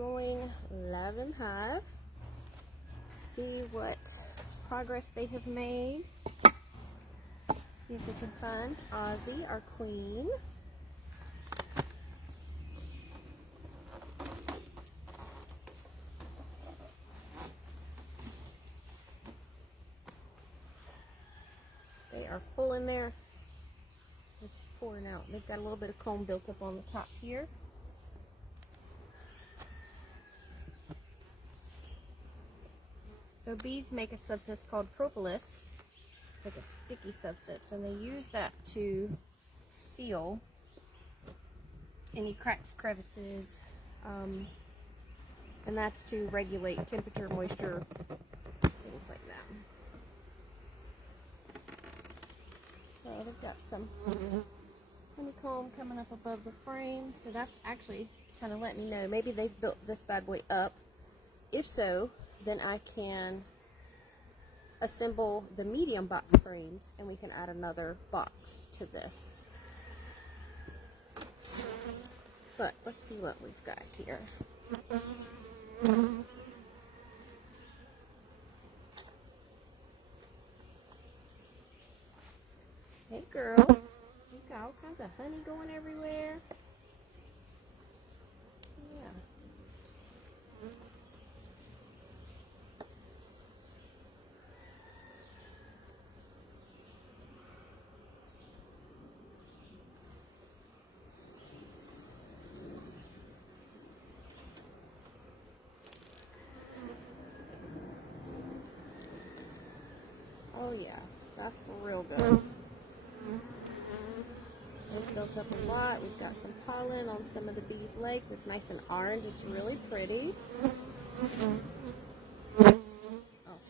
going live in Hive. See what progress they have made. See if we can find Ozzy, our queen. They are full in there. It's pouring out. They've got a little bit of comb built up on the top here. So bees make a substance called propolis. It's like a sticky substance, and they use that to seal any cracks, crevices, and that's to regulate temperature, moisture, things like that. So they've got some honeycomb coming up above the frame, so that's actually kind of letting me know maybe they've built this bad boy up. If so, then I can assemble the medium box frames and we can add another box to this. But let's see what we've got here. Hey girls, you got all kinds of honey going everywhere. Yeah. Oh yeah, that's real good. It's built up a lot. We've got some pollen on some of the bees' legs. It's nice and orange. It's really pretty. Oh,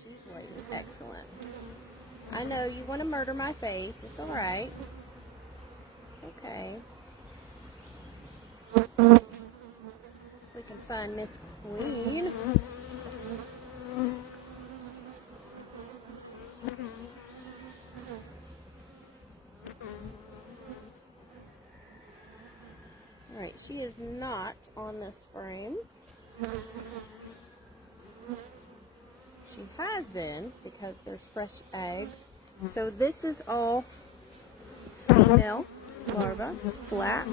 she's laying excellent. I know you want to murder my face. It's alright. It's okay. We can find Miss Queen. Alright, she is not on this frame. She has been because there's fresh eggs. So this is all female larva. It's flat.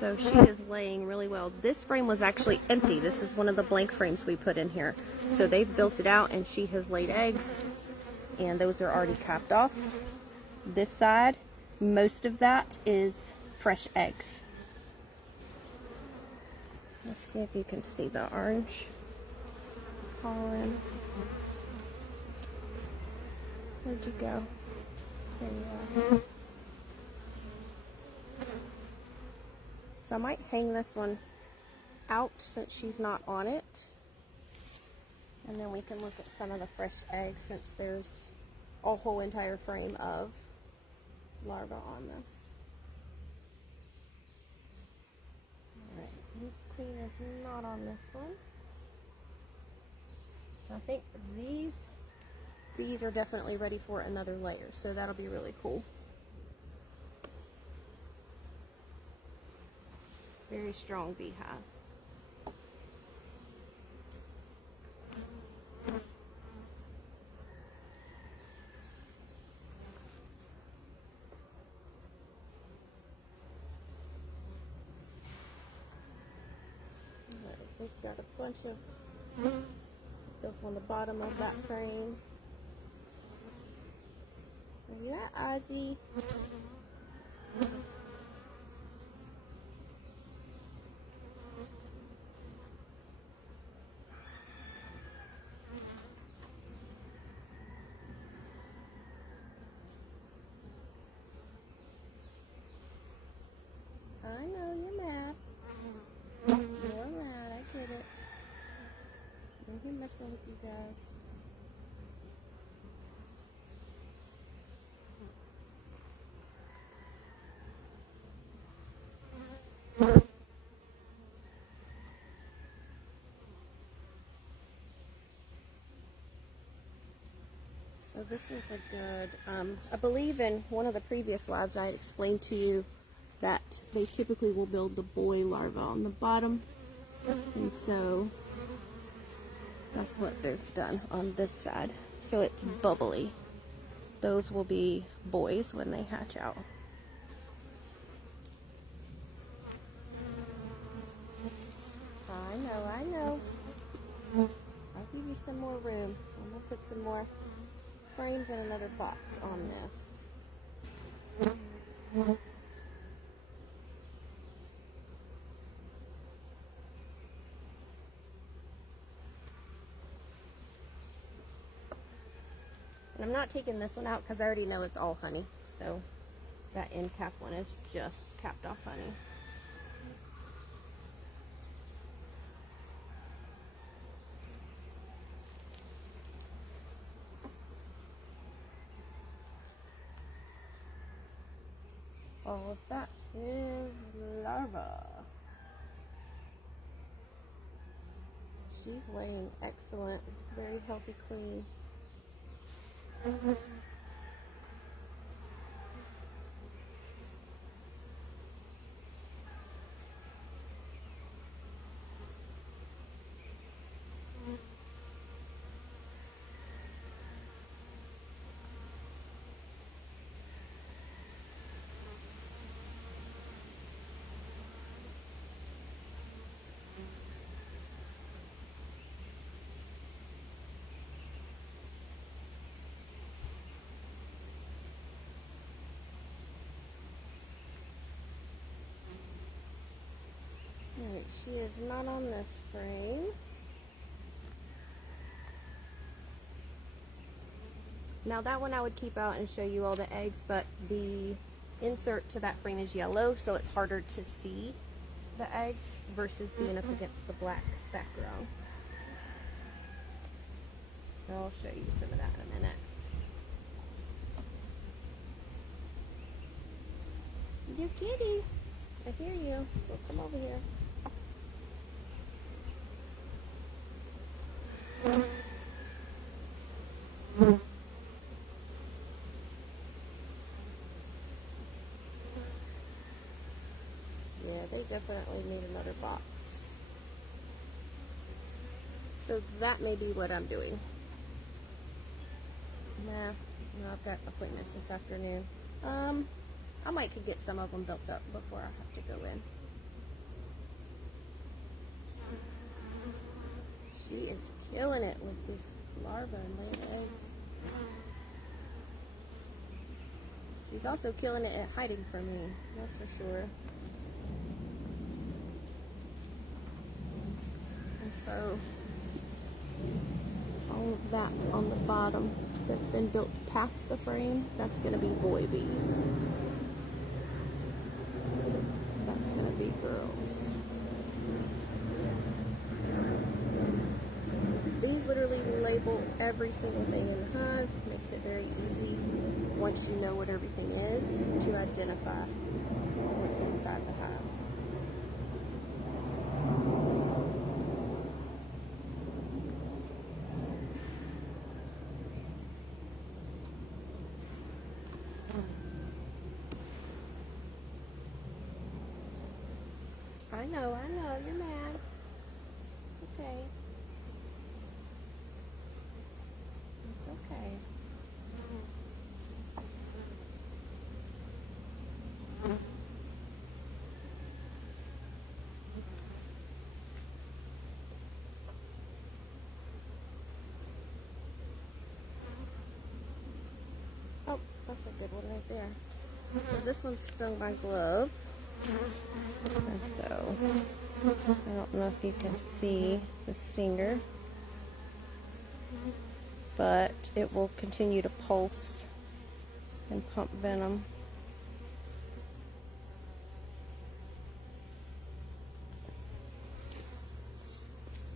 So she is laying really well. This frame was actually empty. This is one of the blank frames we put in here. So they've built it out and she has laid eggs. And those are already capped off. This side, most of that is fresh eggs. Let's see if you can see the orange pollen. Where'd you go? There you are. So I might hang this one out since she's not on it. And then we can look at some of the fresh eggs since there's a whole entire frame of larvae on this. Alright, Miss Queen is not on this one. So I think these are definitely ready for another layer, so that'll be really cool. Very strong beehive. They've got a bunch of built on the bottom of that frame. Where you at, Ozzy? I know you're mad. You're mad, I get it. I'm messing with you guys. So this is a good, I believe in one of the previous lives I had explained to you that they typically will build the boy larva on the bottom And so that's what they've done on this side. So it's bubbly. Those will be boys when they hatch out. I know. I'll give you some more room. I'm gonna put some more frames in another box on this. And I'm not taking this one out because I already know it's all honey. So that end cap one is just capped off honey. All of that is larva. She's laying excellent, very healthy queen. Alright, she is not on this frame. Now that one I would keep out and show you all the eggs, but the insert to that frame is yellow, so it's harder to see the eggs versus being up against the black background. So I'll show you some of that in a minute. Dear kitty, I hear you. Well, come over here. Yeah, they definitely need another box. So that may be what I'm doing. Nah, no, I've got appointments this afternoon. I might could get some of them built up before I have to go in. She is killing it with this larva and laying eggs. She's also killing it at hiding from me, that's for sure. And so, all of that on the bottom that's been built past the frame, that's going to be boy bees. That's going to be girls. These literally label every single thing in the hive. Makes it very easy, once you know what everything is, to identify what's inside the hive. I know, you're mad. It's okay. It's okay. Oh, that's a good one right there. So this one stung my glove. And so, I don't know if you can see the stinger, but it will continue to pulse and pump venom.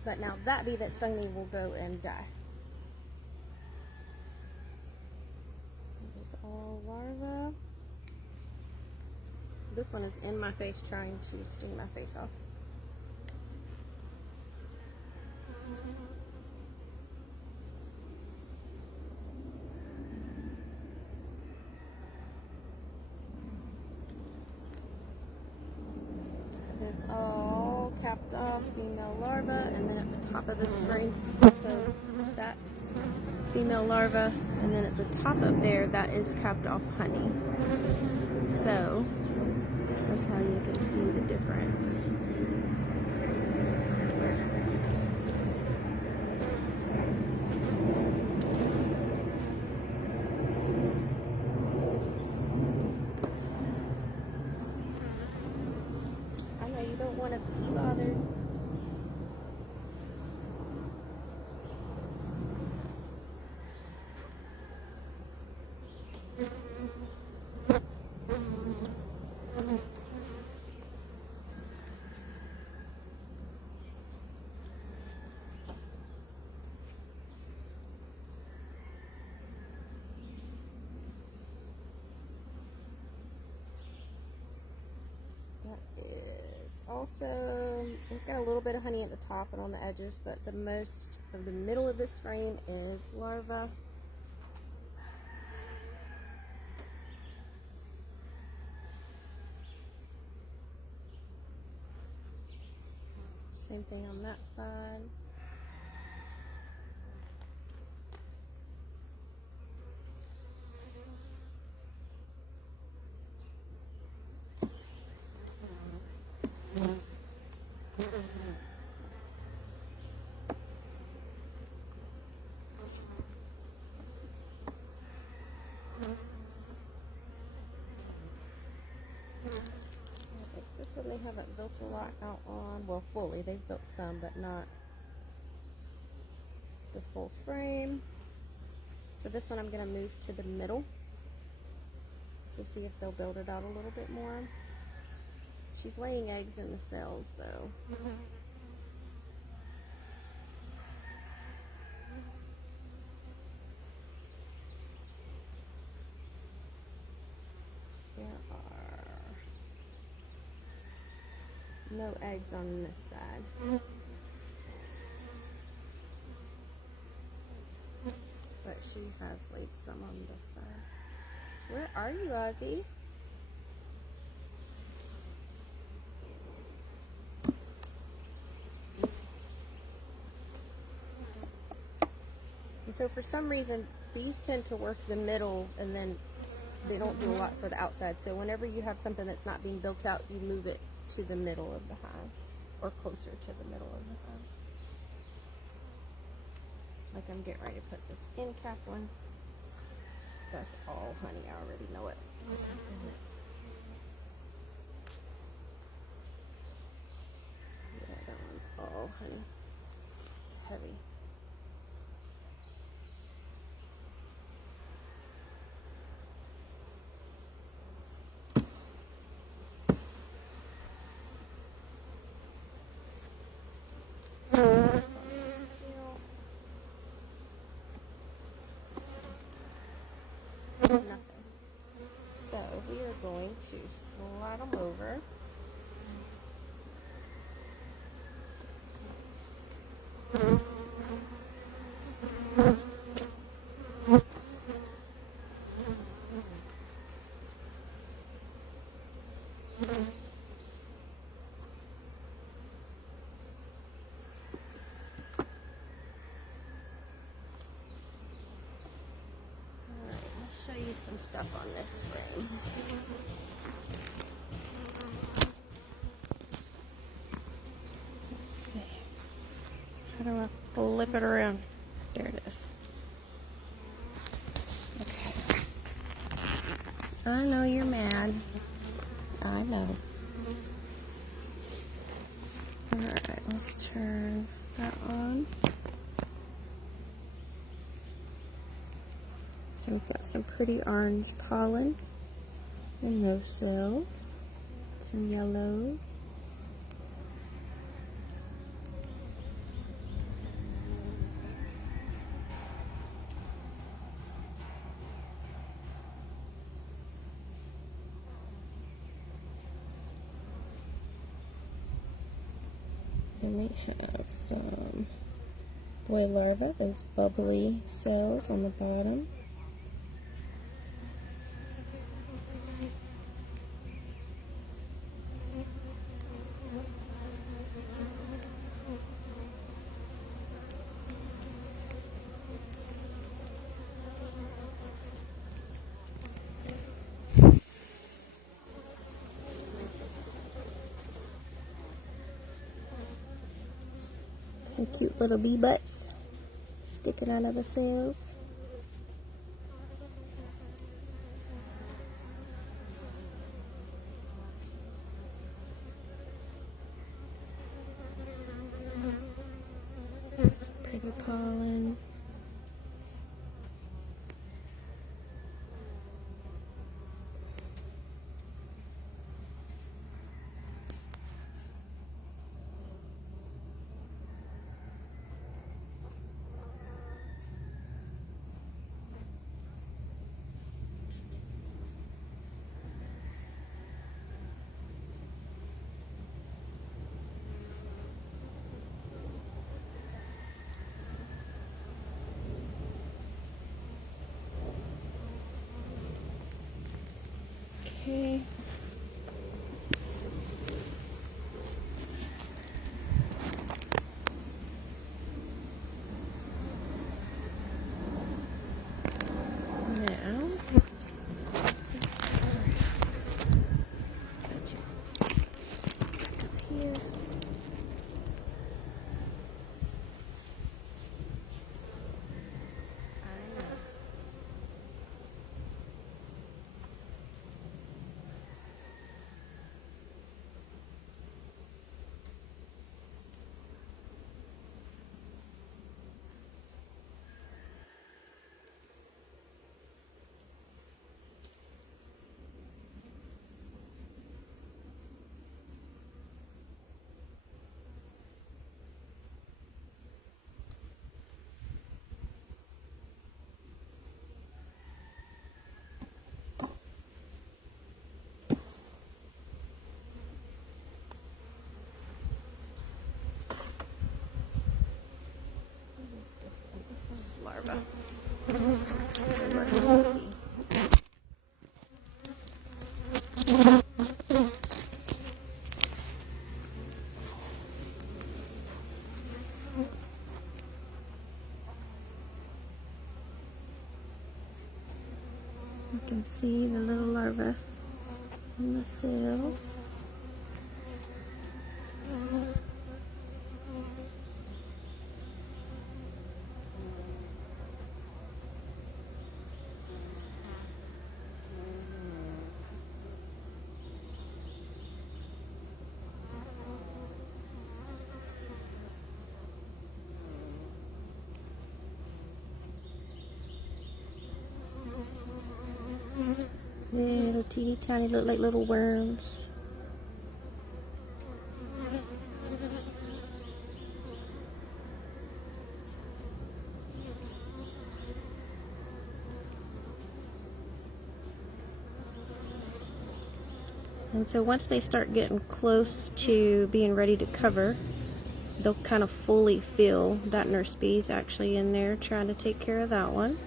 But now that bee that stung me will go and die. It's all larva. This one is in my face trying to sting my face off. It is all capped off. female larva, and then at the top of this frame, so that's female larva, and then at the top of there, that is capped off honey. So that's how you can see the difference. I know you don't want to be bothered. Is also, it's got a little bit of honey at the top and on the edges, but the most of the middle of this frame is larva. Same thing on that side. This one they haven't built a lot out on. Well, fully. They've built some, but not the full frame. So this one I'm going to move to the middle to see if they'll build it out a little bit more. She's laying eggs in the cells, though. There are no eggs on this side. But she has laid some on this side. Where are you, Ozzy? And so for some reason, bees tend to work the middle, and then they don't do a lot for the outside. So whenever you have something that's not being built out, you move it to the middle of the hive, or closer to the middle of the hive. Like I'm getting ready to put this end cap one. That's all honey, I already know it. Yeah, that one's all honey. It's heavy. Nothing. So we are going to slide them over. Show you some stuff on this frame. Let's see. How do I flip it around? There it is. Okay. I know you're mad. I know. Alright, let's turn that on. So we've got some pretty orange pollen in those cells, some yellow, then we have some boy larvae, those bubbly cells on the bottom. Some cute little bee butts sticking out of the cells. Pretty pollen. Okay. Now, here. Larva. You can see the little larva in the cells. Little teeny tiny, look like little worms. And so once they start getting close to being ready to cover, they'll kind of fully fill. That nurse bee's actually in there trying to take care of that one.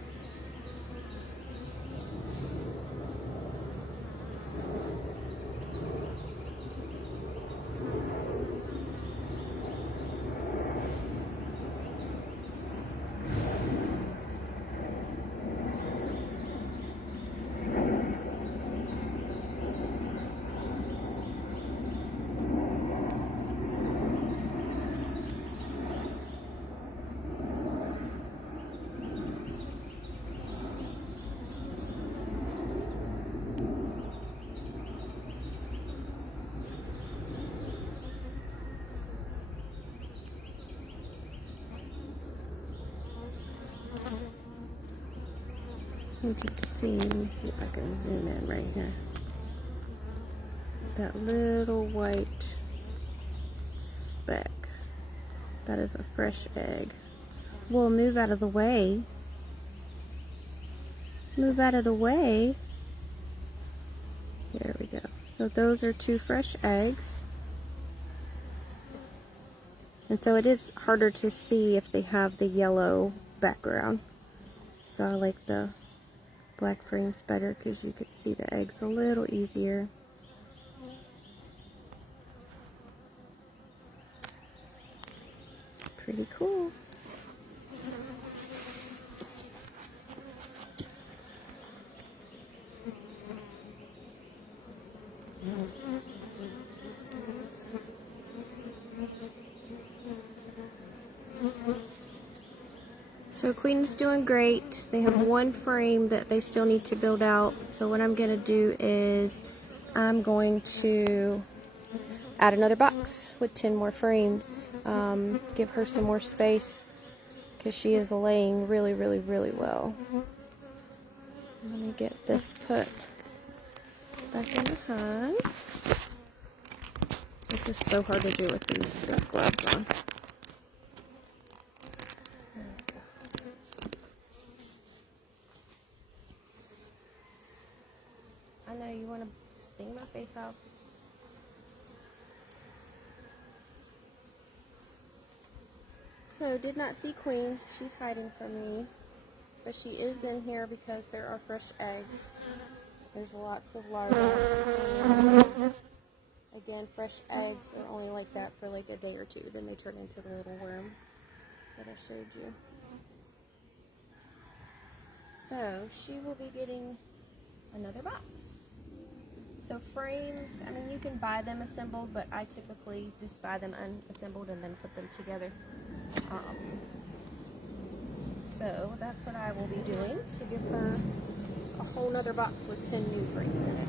You can see, let me see if I can zoom in right here. That little white speck. That is a fresh egg. We'll move out of the way. Move out of the way. There we go. So those are 2 fresh eggs. And so it is harder to see if they have the yellow background. So I like the black frames better because you could see the eggs a little easier. Pretty cool. So Queen's doing great. They have one frame that they still need to build out. So what I'm going to do is I'm going to add another box with 10 more frames. Give her some more space because she is laying really, really, really well. Let me get this put back in the hive. This is so hard to do with these gloves on. I know you want to sting my face off. So, did not see Queen. She's hiding from me. But she is in here because there are fresh eggs. There's lots of larvae. Again, fresh eggs are only like that for like a day or two. Then they turn into the little worm that I showed you. So, she will be getting another box. So frames, I mean, you can buy them assembled, but I typically just buy them unassembled and then put them together. So that's what I will be doing to give her a whole nother box with 10 new frames in it.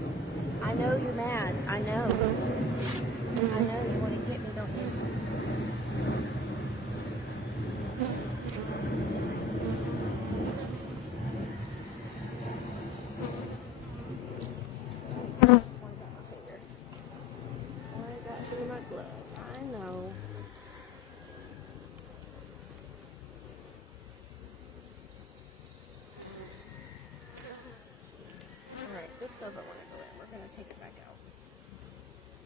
I know you're mad. I know. I know you want to get me, don't you? I know. Alright, this doesn't want to go in. We're going to take it back out.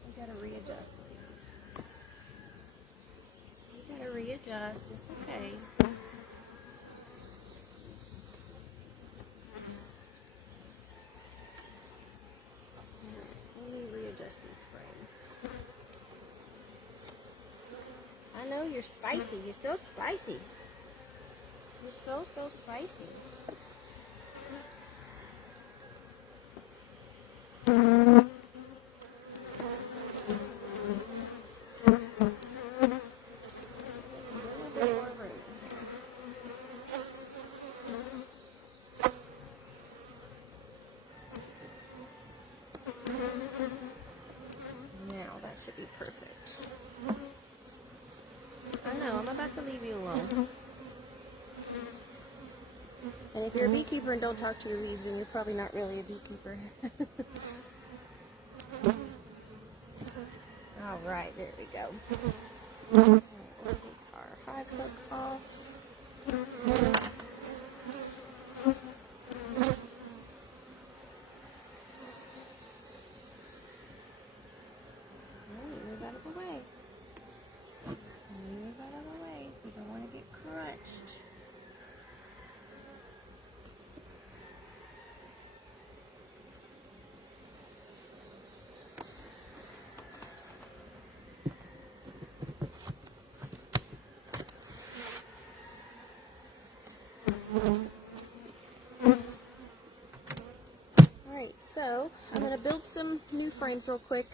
We got to readjust these. We got to readjust. It's okay. Let me readjust these frames. I know you're spicy. You're so spicy. You're so spicy. Now that should be perfect. I know, I'm about to leave you alone. And if you're a beekeeper and don't talk to the bees, then you're probably not really a beekeeper. Alright, there we go. Alright, we'll take our hive hook off. Move out of the way. Move out of the way. You don't want to get crunched. Alright, so I'm going to build some new frames real quick.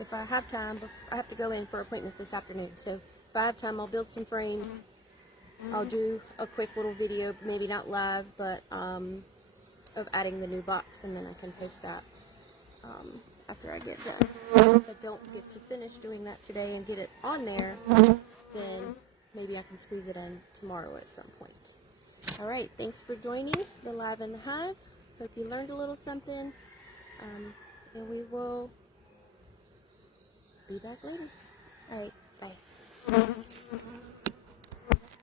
If I have time, I have to go in for appointments this afternoon, so if I have time, I'll build some frames. I'll do a quick little video, maybe not live, but of adding the new box, and then I can post that after I get done. If I don't get to finish doing that today and get it on there, then maybe I can squeeze it in tomorrow at some point. Alright, thanks for joining the Live in the Hive. Hope you learned a little something, and we will be back later. Alright, bye.